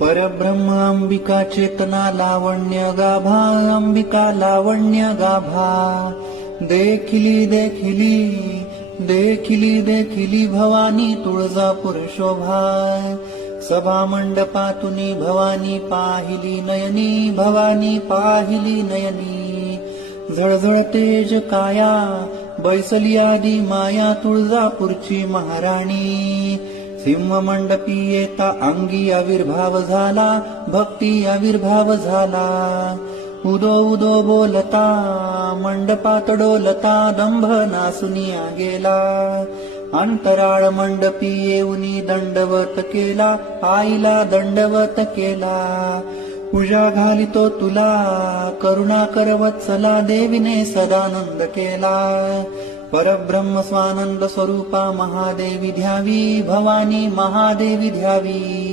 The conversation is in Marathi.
परब्रह्म अंबिका चेतना लावण्य गाभा, अंबिका लावण्य गाभा। देखिली देखिली देखिली देखिली भवानी तुळजापूर शोभा। सभा मंडपातुनी भवानी पाहिली नयनी, भवानी पाहिली नयनी। झळझळ तेज काया बैसली आदी माया तुळजापूरची महाराणी। सिंह मंडपी येता अंगी आविर्भाव झाला, भक्ती आविर्भाव झाला। उदो उदो बोलता मंडपात डोलता, दंभ नासुनिया गेला। अंतराळ मंडपी येऊनी दंडवत केला, आईला दंडवत केला। पूजा घालितो तुला करुणा कर वत्सला, देवीने सदानंद केला। परब्रह्म स्वानंद स्वरूपा महादेवी ध्यावी, भवानी महादेवी ध्यावी।